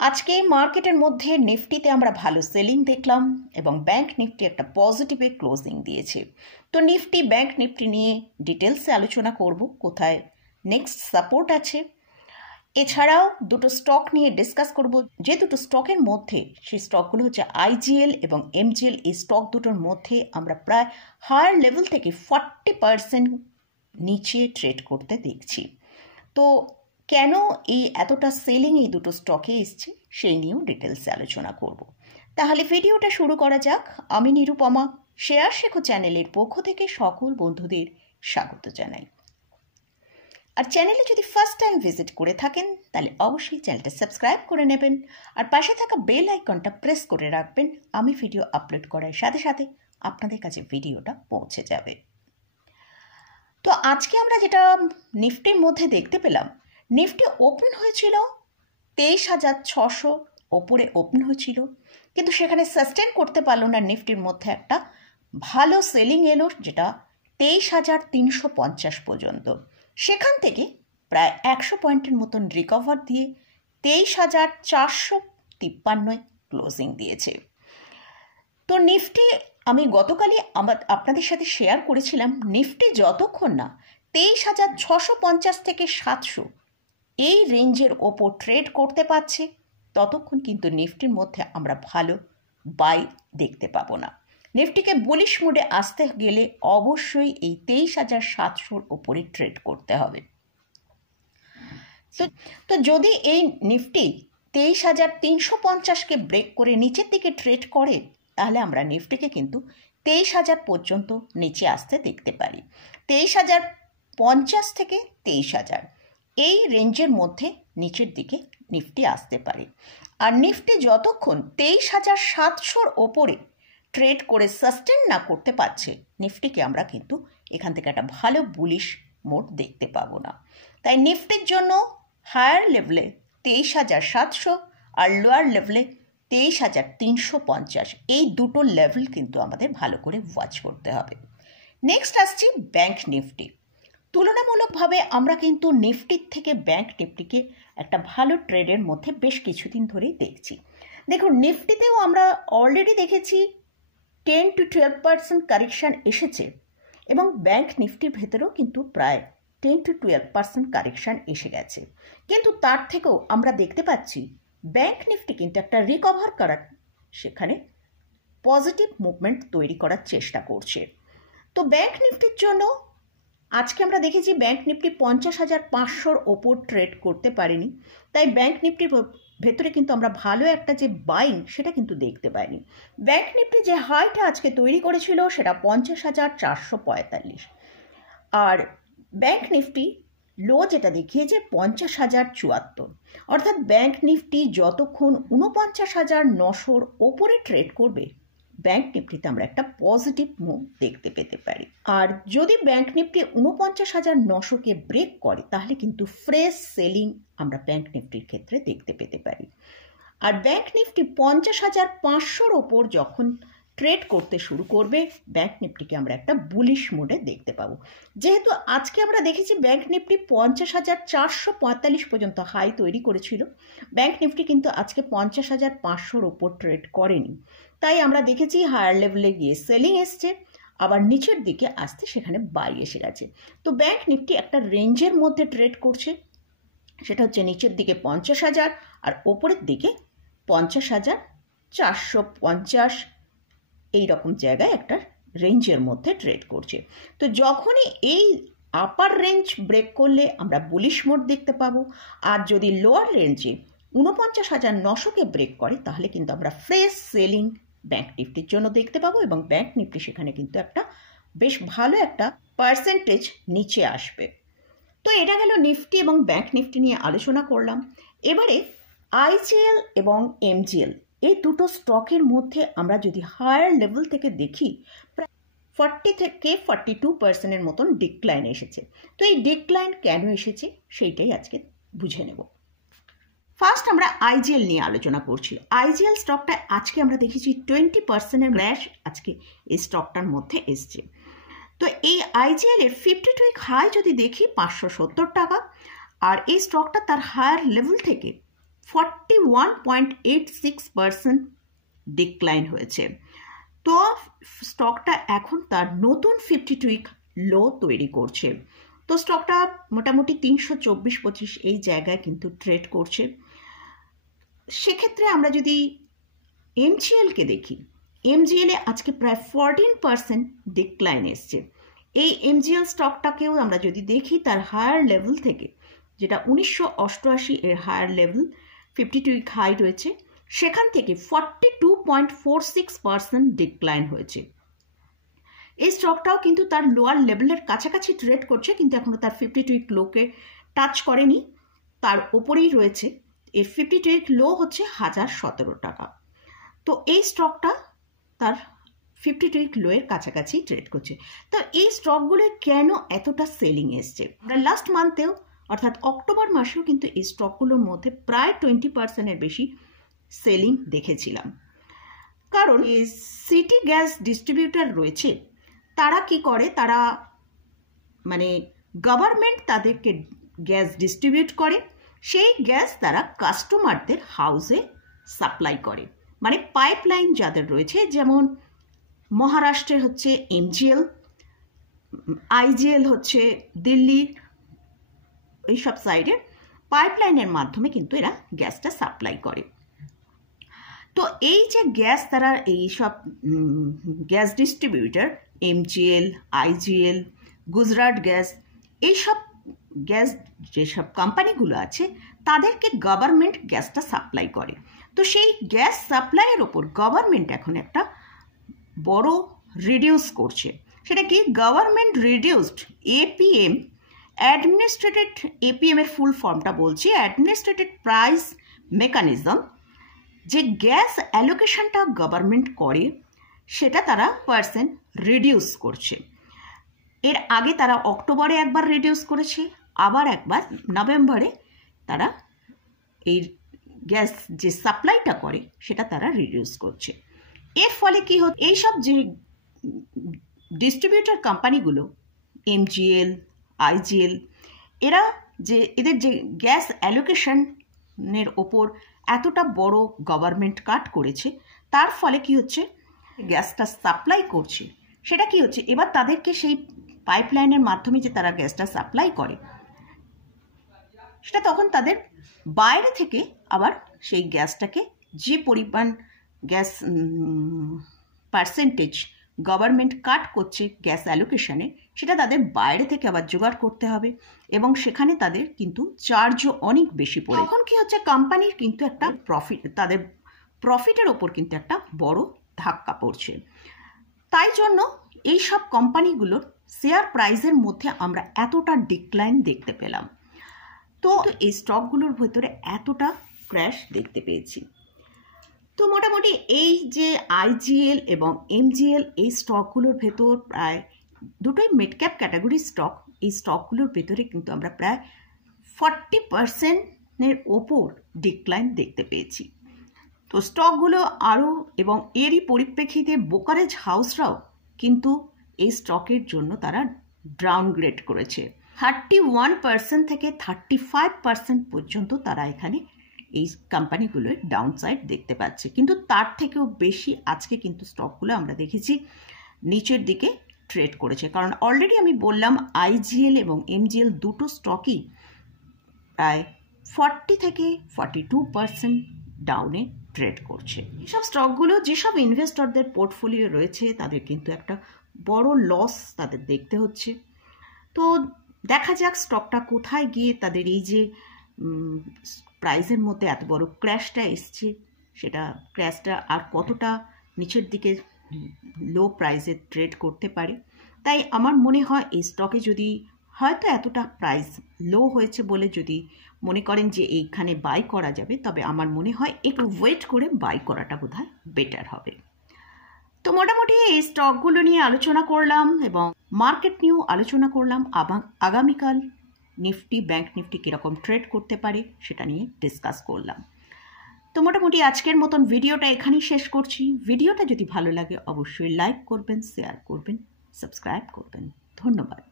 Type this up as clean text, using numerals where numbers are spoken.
আজকে মার্কেটের মধ্যে নিফটিতে আমরা ভালো সেলিং দেখলাম এবং ব্যাংক নিফটি একটা পজিটিভে ক্লোজিং দিয়েছে। তো নিফটি ব্যাংক নিফটি নিয়ে ডিটেলসে আলোচনা করব, কোথায় নেক্সট সাপোর্ট আছে। এছাড়াও দুটো স্টক নিয়ে ডিসকাস করব, যে দুটো স্টকের মধ্যে সেই স্টকগুলো হচ্ছে আইজিএল এবং এমজিএল। এই স্টক দুটোর মধ্যে আমরা প্রায় হায়ার লেভেল থেকে 40% নিচে ট্রেড করতে দেখছি। তো কেন এই এতটা সেলিং এই দুটো স্টকে এসছে সেই নিয়েও ডিটেলসে আলোচনা করব। তাহলে ভিডিওটা শুরু করা যাক। আমি নিরুপমা, শেয়ার শেখো চ্যানেলের পক্ষ থেকে সকল বন্ধুদের স্বাগত জানাই। আর চ্যানেলে যদি ফার্স্ট টাইম ভিজিট করে থাকেন তাহলে অবশ্যই চ্যানেলটা সাবস্ক্রাইব করে নেবেন আর পাশে থাকা বেল আইকনটা প্রেস করে রাখবেন। আমি ভিডিও আপলোড করার সাথে সাথে আপনাদের কাছে ভিডিওটা পৌঁছে যাবে। তো আজকে আমরা যেটা নিফটির মধ্যে দেখতে পেলাম, নিফটি ওপেন হয়েছিল 23,600 ওপরে ওপেন হয়েছিল, কিন্তু সেখানে সাস্টেন করতে পারলো না। নিফটির মধ্যে একটা ভালো সেলিং এলো, যেটা 23,350 পর্যন্ত। সেখান থেকে প্রায় 100 পয়েন্টের মতন রিকভার দিয়ে 23,453 ক্লোজিং দিয়েছে। তো নিফটি আমি গতকালই আপনাদের সাথে শেয়ার করেছিলাম, নিফটি যতক্ষণ না 23,650 থেকে 700 এই রেঞ্জের ওপর ট্রেড করতে পারছে ততক্ষণ কিন্তু নিফটির মধ্যে আমরা ভালো বাই দেখতে পাবো না। নিফটিকে বুলিশ মোডে আসতে গেলে অবশ্যই এই 23,700 ওপরে ট্রেড করতে হবে। তো যদি এই নিফটি 23,350কে ব্রেক করে নিচের দিকে ট্রেড করে তাহলে আমরা নিফটিকে কিন্তু 23,000 পর্যন্ত নিচে আসতে দেখতে পারি। 23,050 থেকে 23,000 এই রেঞ্জের মধ্যে নিচের দিকে নিফটি আসতে পারে। আর নিফটি যতক্ষণ 23,700 ওপরে ট্রেড করে সাস্টেন না করতে পারছে, নিফটিকে আমরা কিন্তু এখান থেকে একটা ভালো বুলিশ মোড দেখতে পাবো না। তাই নিফটির জন্য হায়ার লেভেলে 23,700 আর লোয়ার লেভেলে 23,350 এই দুটো লেভেল কিন্তু আমাদের ভালো করে ওয়াচ করতে হবে। নেক্সট আসছি ব্যাংক নিফটি। তুলনামূলকভাবে আমরা কিন্তু নিফটির থেকে ব্যাংক নিফটিকে একটা ভালো ট্রেডের মধ্যে বেশ কিছুদিন ধরেই দেখছি। দেখুন, নিফটিতেও আমরা অলরেডি দেখেছি 10 to 12% কারেকশান এসেছে এবং ব্যাংক নিফটির ভেতরেও কিন্তু প্রায় 10 to 12% কারেকশান এসে গেছে। কিন্তু তার থেকেও আমরা দেখতে পাচ্ছি ব্যাংক নিফটি কিন্তু একটা রিকভার করার, সেখানে পজিটিভ মুভমেন্ট তৈরি করার চেষ্টা করছে। তো ব্যাংক নিফটির জন্য আজকে আমরা দেখেছি ব্যাংক নিফটি 50,500 ওপর ট্রেড করতে পারেনি, তাই ব্যাংক নিফটির ভেতরে কিন্তু আমরা ভালো একটা যে বাইং সেটা কিন্তু দেখতে পাইনি। ব্যাংক নিফটি যে হাইটা আজকে তৈরি করেছিল সেটা 50,445, আর ব্যাংক নিফটি লো যেটা দেখিয়েছে 50,074। অর্থাৎ ব্যাংক নিফটি যতক্ষণ 49,900 ওপরে ট্রেড করবে, ব্যাংক নিফটিতে আমরা একটা পজিটিভ মুভ দেখতে পেতে পারি। আর যদি ব্যাংক নিফটি 49,900কে ব্রেক করে তাহলে কিন্তু ফ্রেশ সেলিং আমরা ব্যাংক নিফটির ক্ষেত্রে দেখতে পেতে পারি। আর ব্যাংক নিফটি 50,500 ওপর যখন ট্রেড করতে শুরু করবে, ব্যাংক নিফটিকে আমরা একটা বুলিশ মোডে দেখতে পাবো। যেহেতু আজকে আমরা দেখেছি ব্যাংক নিফটি 50,445 পর্যন্ত হাই তৈরি করেছিল, ব্যাংক নিফটি কিন্তু আজকে 50,500 ওপর ট্রেড করেনি, তাই আমরা দেখেছি হায়ার লেভেলে গিয়ে সেলিং এসছে, আবার নিচের দিকে আসতে সেখানে বাই এসে গেছে। তো ব্যাংক নিফটি একটা রেঞ্জের মধ্যে ট্রেড করছে, সেটা হচ্ছে নিচের দিকে 50,000 আর ওপরের দিকে 50,450 এই রকম জায়গায় একটা রেঞ্জের মধ্যে ট্রেড করছে। তো যখনই এই আপার রেঞ্জ ব্রেক করলে আমরা বুলিশ মোড দেখতে পাবো, আর যদি লোয়ার রেঞ্জে 49,900কে ব্রেক করে তাহলে কিন্তু আমরা ফ্রেশ সেলিং ব্যাংক নিফটির জন্য দেখতে পাবো এবং ব্যাংক নিফটি সেখানে কিন্তু একটা বেশ ভালো একটা পার্সেন্টেজ নিচে আসবে। তো এটা গেল নিফটি এবং ব্যাংক নিফটি নিয়ে আলোচনা করলাম। এবারে আইজিএল এবং এমজিএল এই দুটো স্টকের মধ্যে আমরা যদি হায়ার লেভেল থেকে দেখি, প্রায় 40 থেকে 42%-এর মতন ডিক্লাইন এসেছে। তো এই ডিক্লাইন কেন এসেছে সেইটাই আজকে বুঝে নেব। ফার্স্ট আমরা আইজিএল নিয়ে আলোচনা করছি। আইজিএল স্টকটা আজকে আমরা দেখেছি 20%-এর ক্র্যাশ আজকে এই স্টকটার মধ্যে এসছে। তো এই আইজিএল এর 52 উইক হাই যদি দেখি 570 টাকা, আর এই স্টকটা তার হায়ার লেভেল থেকে 41.86% ডিক্লাইন হয়েছে। তো স্টকটা এখন তার নতুন 52 উইক লো তৈরি করছে। তো স্টকটা মোটামুটি 324-25 এই জায়গায় কিন্তু ট্রেড করছে। সেক্ষেত্রে আমরা যদি এমজিএলকে দেখি, এমজিএলে আজকে প্রায় 14% ডিক্লাইন এসছে। এই এমজিএল স্টকটাকেও আমরা যদি দেখি তার হায়ার লেভেল থেকে, যেটা 1988 এর হায়ার লেভেল 52 উইক হাই রয়েছে, সেখান থেকে 42.46% ডিক্লাইন হয়েছে। এই স্টকটাও কিন্তু তার লোয়ার লেভেলের কাছাকাছি ট্রেড করছে, কিন্তু এখনও তার 52 উইক লোকে টাচ করেনি, তার ওপরেই রয়েছে। এর 52 উইক লো হচ্ছে 1017 টাকা। তো এই স্টকটা তার 52 উইক লোয়ের কাছাকাছি ট্রেড করছে। তো এই স্টকগুলো কেন এতটা সেলিং এসছে? আমরা লাস্ট মান্থেও অর্থাৎ অক্টোবর মাসেও কিন্তু এই স্টকগুলোর মধ্যে প্রায় 20%-এর বেশি সেলিং দেখেছিলাম। কারণ এই সিটি গ্যাস ডিস্ট্রিবিউটর রয়েছে, তারা কি করে, তারা মানে গভর্নমেন্ট তাদেরকে গ্যাস ডিস্ট্রিবিউট করে, সেই গ্যাস তারা কাস্টমারদের হাউসে সাপ্লাই করে। মানে পাইপলাইন যাদের রয়েছে, যেমন মহারাষ্ট্রের হচ্ছে এমজিএল, আইজিএল হচ্ছে দিল্লির, এইসব সাইডে পাইপলাইনের মাধ্যমে কিন্তু এরা গ্যাসটা সাপ্লাই করে। তো এই যে গ্যাস, তারা এইসব gas distributor MGL, IGL, Gujarat gas, এইসব গ্যাস যেসব কোম্পানিগুলো আছে তাদেরকে গভর্নমেন্ট গ্যাসটা সাপ্লাই করে। তো সেই গ্যাস সাপ্লাইয়ের ওপর গভর্নমেন্ট এখন একটা বড় রিডিউস করছে। সেটা কি? গভর্নমেন্ট রিডিউসড এপিএম, অ্যাডমিনিস্ট্রেটেড, এপিএম এর ফুল ফর্মটা বলছি, অ্যাডমিনিস্ট্রেটেড প্রাইস মেকানিজম। যে গ্যাস অ্যালোকেশনটা গভর্নমেন্ট করে সেটা তারা পার্সেন্ট রিডিউস করছে। এর আগে তারা অক্টোবরে একবার রিডিউস করেছে, আবার একবার নভেম্বরে তারা এই গ্যাস যে সাপ্লাইটা করে সেটা তারা রিডিউস করছে। এর ফলে কি হচ্ছে, এইসব যে ডিস্ট্রিবিউটর কোম্পানিগুলো এমজিএল, আইজিএল, এরা যে এদের যে গ্যাস অ্যালোকেশনের ওপর এতটা বড় গভর্নমেন্ট কাট করেছে, তার ফলে কি হচ্ছে, গ্যাসটা সাপ্লাই করছে সেটা কি হচ্ছে, এবার তাদেরকে সেই পাইপলাইনের মাধ্যমে যে তারা গ্যাসটা সাপ্লাই করে সেটা তখন তাদের বাইরে থেকে আবার সেই গ্যাসটাকে যে পরিমাণ গ্যাস পার্সেন্টেজ গভর্নমেন্ট কাট করছে গ্যাস অ্যালোকেশনে, সেটা তাদের বাইরে থেকে আবার জোগাড় করতে হবে, এবং সেখানে তাদের কিন্তু চার্জও অনেক বেশি পড়ে। তখন কি হচ্ছে, কোম্পানির কিন্তু একটা প্রফিট, তাদের প্রফিটের ওপর কিন্তু একটা বড় ধাক্কা পড়ছে। তাই জন্য এই সব কোম্পানিগুলোর শেয়ার প্রাইসের মধ্যে আমরা এতটা ডিক্লাইন দেখতে পেলাম। তো এই স্টকগুলোর ভেতরে এতটা ক্র্যাশ দেখতে পেয়েছি। তো মোটামুটি এই যে আইজিএল এবং এমজিএল, এই স্টকগুলোর ভেতর প্রায় দুটোই মিড ক্যাপ ক্যাটাগরি স্টক, এই স্টকগুলোর ভেতরে কিন্তু আমরা প্রায় 40%-এর ওপর ডিক্লাইন দেখতে পেয়েছি। তো স্টকগুলো আরও, এবং এরই পরিপ্রেক্ষিতে ব্রোকারেজ হাউসরাও কিন্তু এই স্টকের জন্য তারা ডাউনগ্রেড করেছে। 31% থেকে 35% পর্যন্ত তারা এখানে এই কোম্পানিগুলোর ডাউনসাইড দেখতে পাচ্ছে, কিন্তু তার থেকেও বেশি আজকে কিন্তু স্টকগুলো আমরা দেখেছি নিচের দিকে ট্রেড করেছে। কারণ অলরেডি আমি বললাম আইজিএল এবং এমজিএল দুটো স্টকই প্রায় 40 থেকে 42% ডাউনে ট্রেড করছে। এসব স্টকগুলো যেসব ইনভেস্টরদের পোর্টফোলিও রয়েছে তাদের কিন্তু একটা বড় লস তাদের দেখতে হচ্ছে। তো দেখা যাক স্টকটা কোথায় গিয়ে তাদের এই যে প্রাইসের মধ্যে এত বড় ক্র্যাশটা এসছে, সেটা ক্র্যাশটা আর কতটা নিচের দিকে লো প্রাইসে ট্রেড করতে পারে। তাই আমার মনে হয় এই স্টকে যদি হয়তো এতটা প্রাইস লো হয়েছে বলে যদি মনে করেন যে এইখানে বাই করা যাবে, তবে আমার মনে হয় একটু ওয়েট করে বাই করাটা বোধহয় বেটার হবে। তো মোটামুটি এই স্টকগুলো নিয়ে আলোচনা করলাম এবং মার্কেট নিয়েও আলোচনা করলাম। আগামীকাল নিফটি, ব্যাংক নিফটি কীরকম ট্রেড করতে পারে সেটা নিয়ে ডিসকাস করলাম। তো মোটামুটি আজকের মতন ভিডিওটা এখানেই শেষ করছি। ভিডিওটা যদি ভালো লাগে অবশ্যই লাইক করবেন, শেয়ার করবেন, সাবস্ক্রাইব করবেন। ধন্যবাদ।